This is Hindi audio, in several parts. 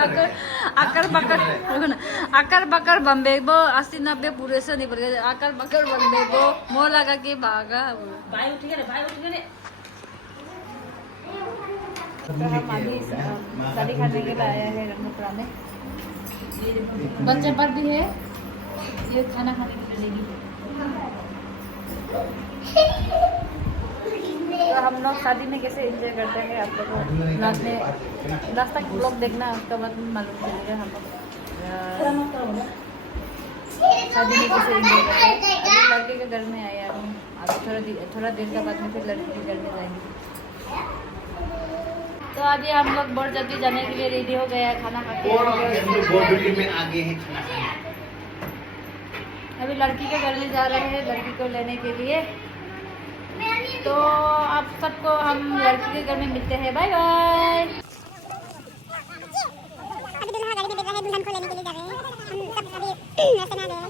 akar bakar akar bakar bambego 80-90 पूरे से नहीं पड़ गए akar bakar bambego मोह लगा के भागा भाई उठ गए तो हम अभी शादी खाने के लिए आया है रत्नपुरा में बच्चे पर भी है ये खाना खाने के लिए लेगी तो हम लोग शादी में कैसे एंजॉय करते हैं आप लोग लास्ट तक ब्लॉग देखना उसका बाद मालूम चलेगा हम लोग शादी में कैसे एंजॉय करते हैं अभी लड़के के घर में आया हम अभी थोड़ा देर का बाद में फिर लड़के के घर में जाएंगे तो अभी हम लोग बहुत जल्दी जाने के लिए रेडी हो गया खाना खा के अभी लड़की के घर ले जा रहे हैं लड़की को लेने के लिए तो आप सबको हम लड़की के घर में मिलते हैं बाय बाय अभी दुल्हा गाड़ी में बैठा है दुल्हन को लेने के लिए जा रहे हैं हम सब अभी रास्ते में आ गए हैं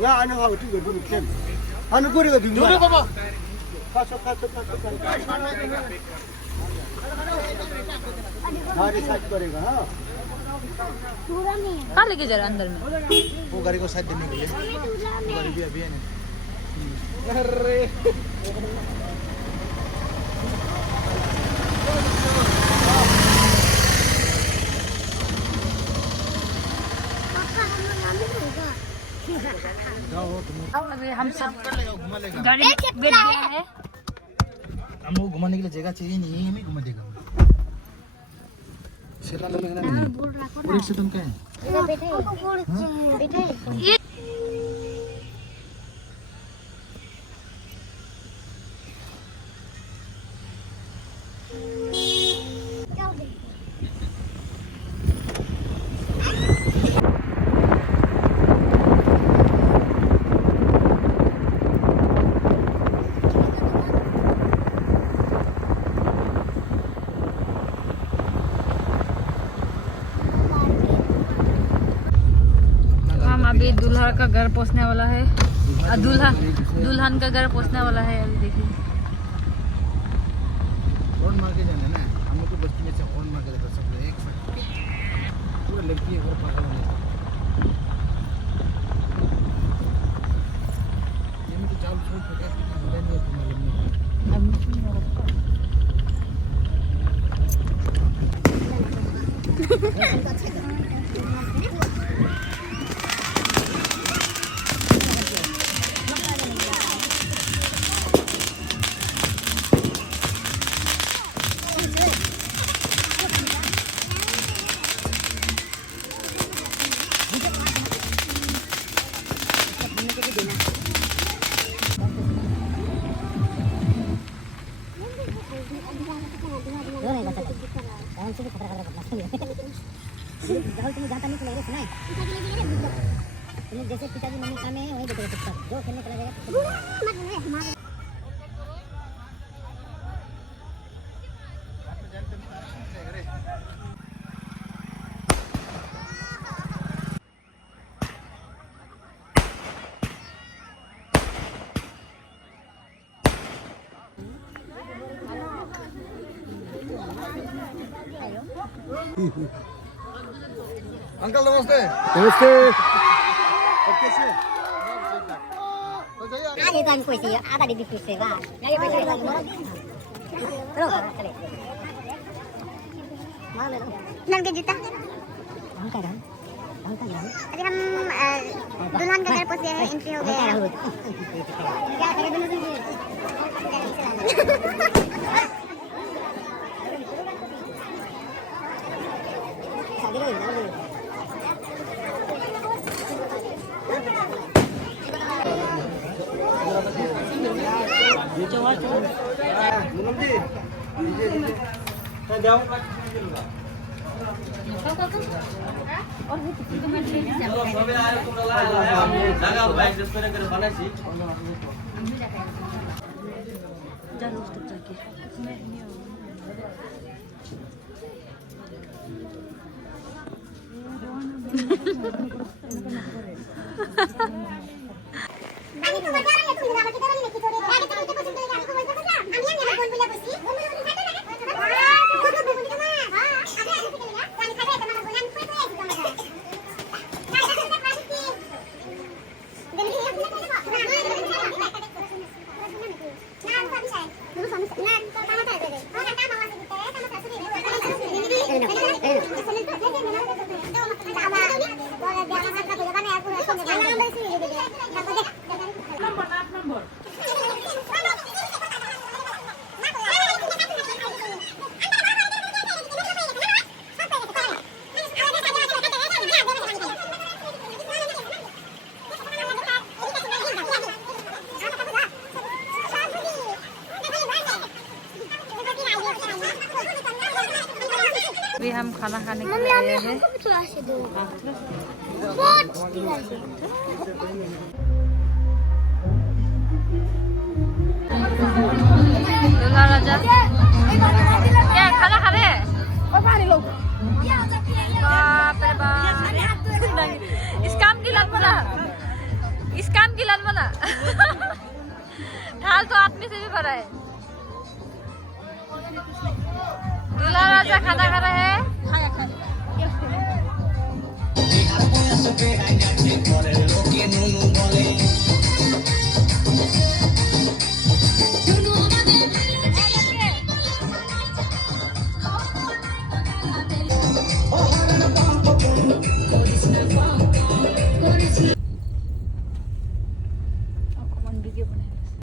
야, 안녕 하고 찍어 누구 캠. 하는 거리가 누구? 노래 봐봐. 가서. गाड़ी साइड करेगा हाँ कहाँ लेके जा रहा है अंदर में वो गाड़ी को साइड देने के लिए गाड़ी भी अभी है ना अरे अभी हम सब गाड़ी में बैठ गया है हमको घुमाने के लिए जगह चाहिए नहीं हमें घुमा देगा सेटल लगना नहीं पूरी सेटल क्या है बैठे अभी दूल्हा का घर पहुंचने वाला है दुल्हन का घर पहुंचने वाला है अभी देखिए हॉर्न मार के जाना ना हम लोग को बस्ती में से हॉर्न मार के जाता सब लोग एक साथ पूरा लड़की है और पागल है ये मुझे चाल छोड़ के क्या बोला नहीं है तुम्हें जाता नहीं चलेगा सुना है तुम्हें जैसे पिताजी मम्मी काम है वही देखो चुपचाप जो खेलने चला जाएगा अंकल नमस्ते नमस्ते कैसे आधे तो हमको ऐसे आधा डिब्बी खुश है वाह चलो चले नल के जूता अभी हम दुल्हन के घर पहुंचे हैं एंट्री हो गया क्या करें शादी अभी हम खाना खाने के लिए आए हैं। दूल्हा राजा क्या खाना खा रहे हैं? बाप रे बाप, इस काम की लत बना, इस काम की लत बना। थाल तो आदमी से भी भरा है। दूल्हा राजा खाना खा रहे हैं। खाया